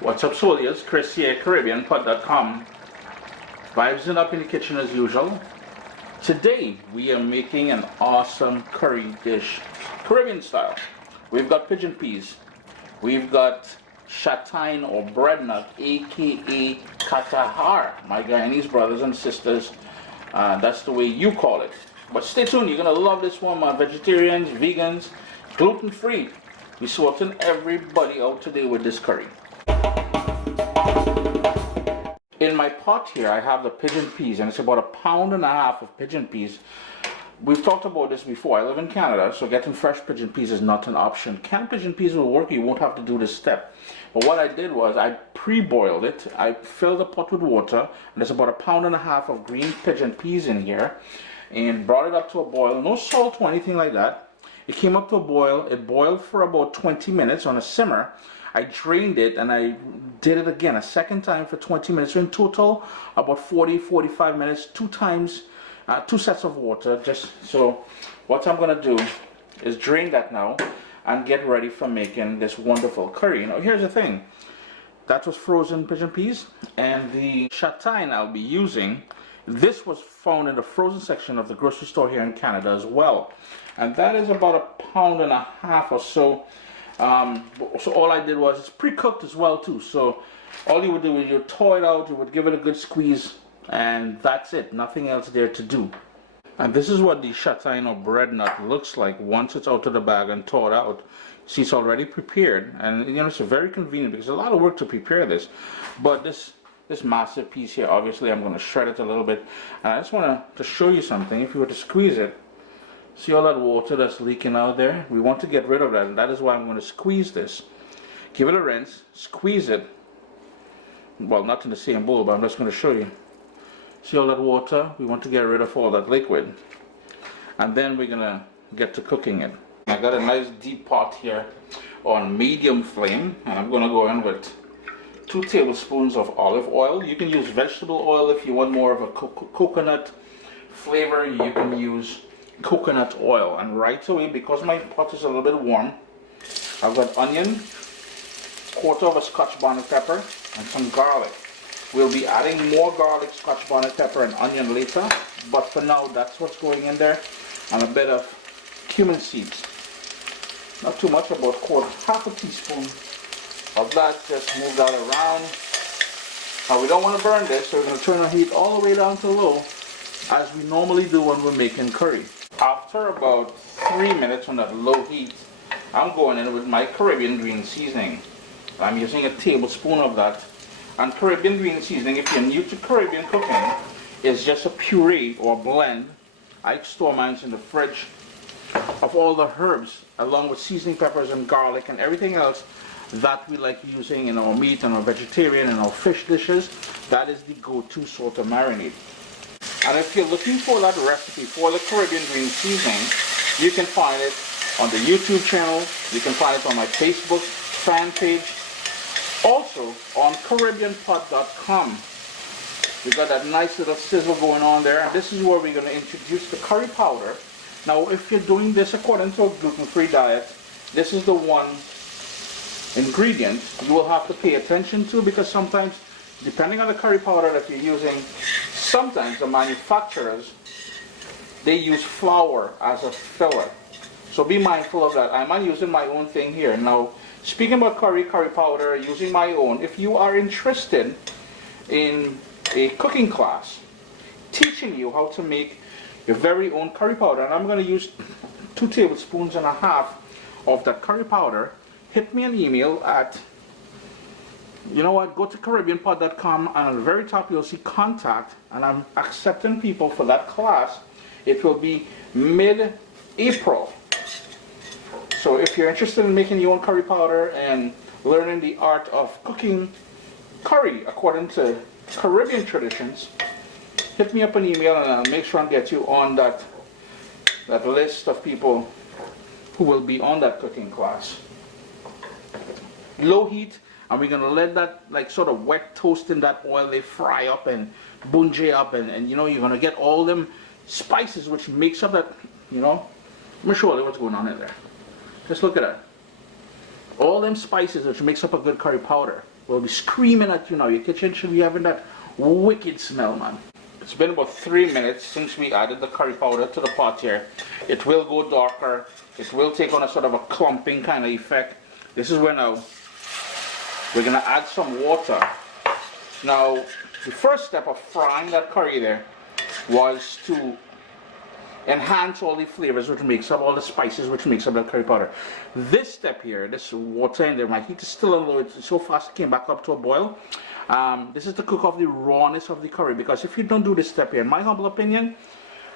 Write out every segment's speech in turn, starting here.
What's up, soldiers? Chris here, CaribbeanPot.com. Vibes up in the kitchen as usual. Today we are making an awesome curry dish, Caribbean style. We've got pigeon peas. We've got Chataigne or bread nut, aka katahar. My Guyanese brothers and sisters, that's the way you call it. But stay tuned, you're gonna love this one, my vegetarians, vegans, gluten-free. We're sorting everybody out today with this curry. In my pot here, I have the pigeon peas, and it's about 1.5 pounds of pigeon peas. We've talked about this before. I live in Canada, so getting fresh pigeon peas is not an option. Canned pigeon peas will work, you won't have to do this step. But what I did was I pre-boiled it. I filled the pot with water, and there's about 1.5 pounds of green pigeon peas in here, and brought it up to a boil. No salt or anything like that. It came up to a boil. It boiled for about 20 minutes on a simmer. I drained it and I did it again a second time for 20 minutes. So in total, about 40-45 minutes, two sets of water. Just so what I'm gonna do is drain that now and get ready for making this wonderful curry. Now here's the thing. That was frozen pigeon peas, and the Chataigne I'll be using, this was found in the frozen section of the grocery store here in Canada as well. And that is about 1.5 pounds or so. So all I did was, it's pre-cooked as well too, so all you would do is you thaw it out, you would give it a good squeeze, and that's it. Nothing else there to do. And this is what the Chataigne or bread nut looks like once it's out of the bag and thawed out. See, it's already prepared, and you know, it's very convenient because there's a lot of work to prepare this. But this massive piece here, obviously I'm going to shred it a little bit, and I just want to show you something. If you were to squeeze it, see all that water that's leaking out there? We want to get rid of that, and that is why I'm going to squeeze this. Give it a rinse, squeeze it. Well, not in the same bowl, but I'm just going to show you. See all that water? We want to get rid of all that liquid. And then we're going to get to cooking it. I got a nice deep pot here on medium flame, and I'm going to go in with 2 tablespoons of olive oil. You can use vegetable oil if you want more of a coconut flavor. You can use coconut oil. And right away, because my pot is a little bit warm, I've got onion, 1/4 of a scotch bonnet pepper, and some garlic. We'll be adding more garlic, scotch bonnet pepper, and onion later, but for now that's what's going in there, and a bit of cumin seeds. Not too much, about half a teaspoon of that. Just move that around. Now we don't want to burn this, so we're going to turn the heat all the way down to low, as we normally do when we're making curry. After about 3 minutes on that low heat, I'm going in with my Caribbean green seasoning. I'm using a tablespoon of that. And Caribbean green seasoning, if you're new to Caribbean cooking, is just a puree or blend. I store mine in the fridge of all the herbs, along with seasoning peppers and garlic and everything else that we like using in our meat and our vegetarian and our fish dishes. That is the go-to sort of marinade. And if you're looking for that recipe for the Caribbean green seasoning, you can find it on the YouTube channel. You can find it on my Facebook fan page. Also on CaribbeanPot.com. We've got that nice little sizzle going on there. And this is where we're going to introduce the curry powder. Now, if you're doing this according to a gluten-free diet, this is the one ingredient you will have to pay attention to, because sometimes, depending on the curry powder that you're using, sometimes the manufacturers, they use flour as a filler. So be mindful of that. I'm using my own thing here. Now, speaking about curry powder, using my own, if you are interested in a cooking class teaching you how to make your very own curry powder, and I'm going to use 2.5 tablespoons of that curry powder, hit me an email at, you know what, go to CaribbeanPot.com, and on the very top you'll see contact, and I'm accepting people for that class. It will be mid-April. So if you're interested in making your own curry powder and learning the art of cooking curry according to Caribbean traditions, hit me up an email and I'll make sure and get you on that list of people who will be on that cooking class. Low heat, and we're going to let that like sort of wet toast in that oil. They fry up and bunjay up, and you know, you're going to get all them spices which makes up that, you know, let me show you what's going on in there. Just look at that. All them spices which makes up a good curry powder. will be screaming at you now. Your kitchen should be having that wicked smell, man. It's been about 3 minutes since we added the curry powder to the pot here. It will go darker. It will take on a sort of a clumping kind of effect. This is where now we're going to add some water. Now, the first step of frying that curry there was to enhance all the flavors which makes up all the spices which makes up that curry powder. This step here, this water in there, my heat is still on low. It's so fast it came back up to a boil. This is to cook off the rawness of the curry, because if you don't do this step here, in my humble opinion,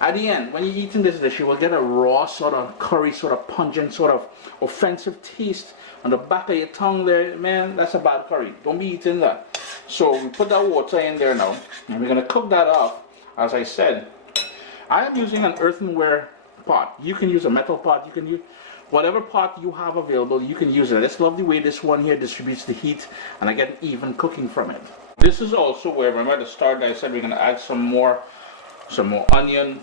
at the end, when you're eating this dish, you will get a raw sort of curry, sort of pungent, sort of offensive taste on the back of your tongue there. Man, that's a bad curry. Don't be eating that. So we put that water in there now, and we're going to cook that up. As I said, I am using an earthenware pot. You can use a metal pot. You can use whatever pot you have available. You can use it. I just love the way this one here distributes the heat, and I get an even cooking from it. This is also where, remember at the start I said we're going to add some more onion.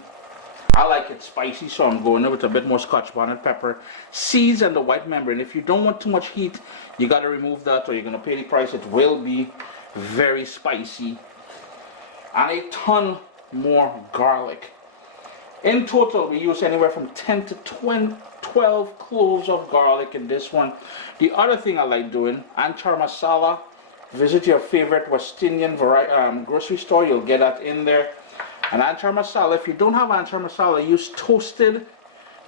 I like it spicy, so I'm going in with a bit more scotch bonnet pepper, seeds, and the white membrane. If you don't want too much heat, you got to remove that, or you're going to pay the price. It will be very spicy. And a ton more garlic. In total, we use anywhere from 10 to 12 cloves of garlic in this one. The other thing I like doing, Anchar Masala. Visit your favorite West Indian grocery store. You'll get that in there. And Anchar Masala, if you don't have Anchar Masala, use toasted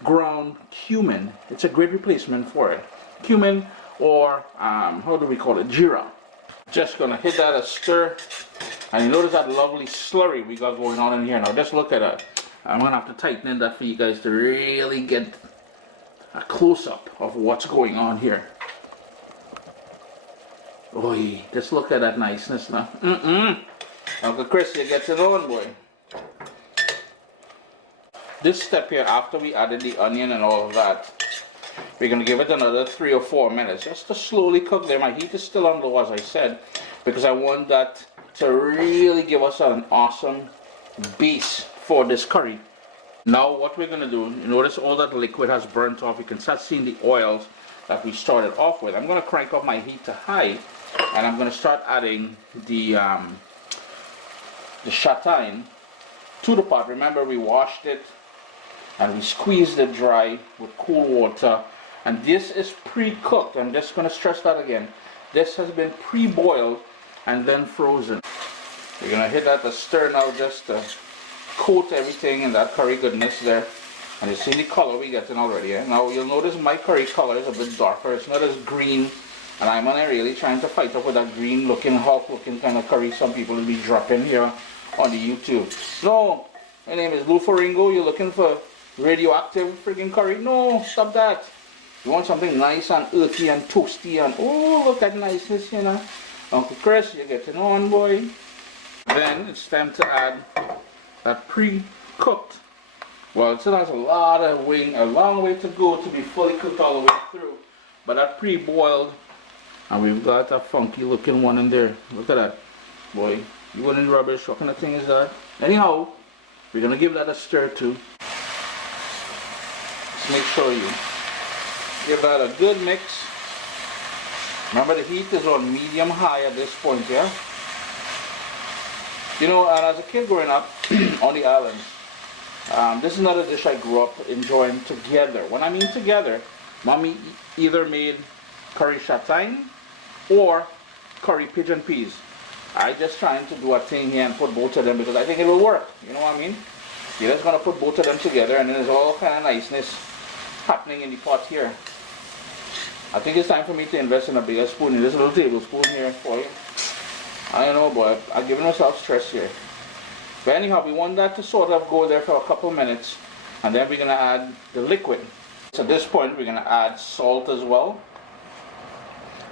ground cumin. It's a great replacement for it. Cumin, or how do we call it? Geera. Just gonna hit that a stir. And you notice that lovely slurry we got going on in here. Now just look at that. I'm gonna have to tighten in that for you guys to really get a close-up of what's going on here. Oy, just look at that niceness now. Uncle Chris, you get it on, boy. This step here, after we added the onion and all of that, we're gonna give it another 3 or 4 minutes just to slowly cook there. My heat is still on low, as I said, because I want that to really give us an awesome base for this curry. Now what we're going to do, you notice all that liquid has burnt off. You can start seeing the oils that we started off with. I'm going to crank up my heat to high, and I'm going to start adding the Chataigne to the pot. Remember, we washed it and we squeezed it dry with cool water, and this is pre-cooked. I'm just going to stress that again. This has been pre-boiled and then frozen. We're going to hit that a stir now just to coat everything in that curry goodness there. And you see the color we getting already. Now you'll notice my curry color is a bit darker. It's not as green, and I'm not really trying to fight up with that green looking, hot looking kind of curry some people will be dropping here on the YouTube. No, my name is Lou Faringo. You're looking for radioactive friggin' curry? No, stop that. You want something nice and earthy and toasty, and oh, look at niceness, you know. Uncle Chris, you're getting on, boy. Then it's time to add that pre-cooked. Well, it still has a long way to go to be fully cooked all the way through. But that pre-boiled, and we've got a funky looking one in there. Look at that, boy. You wouldn't rubbish. What kind of thing is that? Anyhow, we're gonna give that a stir too. Just make sure you give that a good mix. Remember, the heat is on medium high at this point, yeah? You know, and as a kid growing up on the island, this is not a dish I grew up enjoying together. When I mean together, Mommy either made curry Chataigne or curry pigeon peas. I just trying to do a thing here and put both of them because I think it will work. You know what I mean? You're just going to put both of them together, and then there's all kind of niceness happening in the pot here. I think it's time for me to invest in a bigger spoon, in this little tablespoon here for you. I don't know, boy. I'm giving myself stress here. But anyhow, we want that to sort of go there for a couple minutes, and then we're going to add the liquid. So at this point, we're going to add salt as well.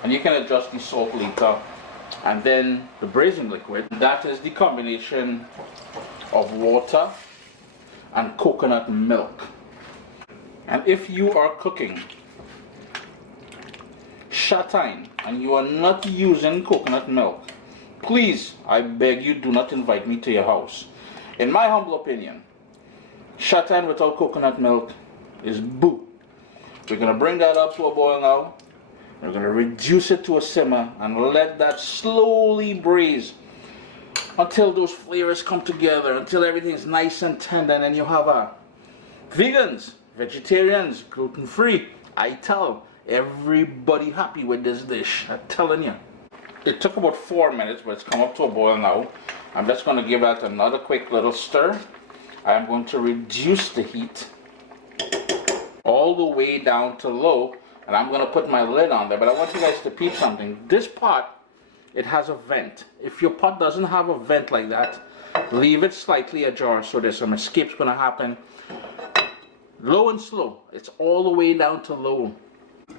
And you can adjust the salt later. And then the braising liquid. That is the combination of water and coconut milk. And if you are cooking Chataigne and you are not using coconut milk, please, I beg you, do not invite me to your house. In my humble opinion, Chataigne without coconut milk is boo. We're going to bring that up to a boil now, We're going to reduce it to a simmer and let that slowly braise until those flavors come together, until everything's nice and tender, and then you have a vegans, vegetarians, gluten-free. I tell everybody happy with this dish. I'm telling you. It took about 4 minutes, but it's come up to a boil now. I'm just going to give that another quick little stir. I am going to reduce the heat all the way down to low, and I'm going to put my lid on there. But I want you guys to peep something. This pot, it has a vent. If your pot doesn't have a vent like that, leave it slightly ajar so there's some escapes going to happen. Low and slow. It's all the way down to low.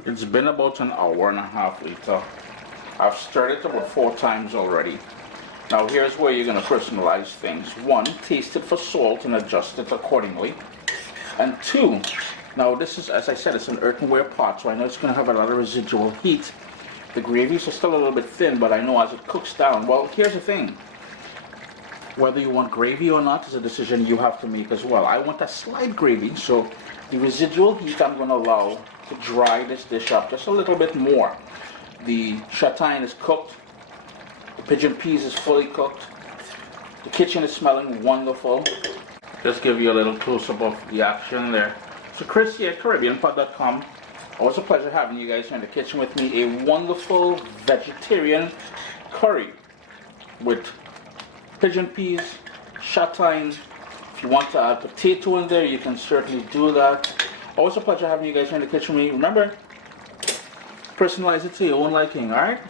It's been about an hour and a half later. I've stirred it about 4 times already. Now here's where you're going to personalize things. 1, taste it for salt and adjust it accordingly. And 2, now this is, as I said, it's an earthenware pot, so I know it's going to have a lot of residual heat. The gravies are still a little bit thin, but I know as it cooks down, well, here's the thing. Whether you want gravy or not is a decision you have to make as well. I want a slight gravy, so the residual heat I'm going to allow to dry this dish up just a little bit more. The chataigne is cooked. The pigeon peas is fully cooked. The kitchen is smelling wonderful. Just give you a little close-up of the action there. So Chris here at CaribbeanPot.com. Always a pleasure having you guys here in the kitchen with me. A wonderful vegetarian curry with pigeon peas, chataigne. If you want to add potato in there, you can certainly do that. Always a pleasure having you guys here in the kitchen with me. Remember, personalize it to your own liking, alright?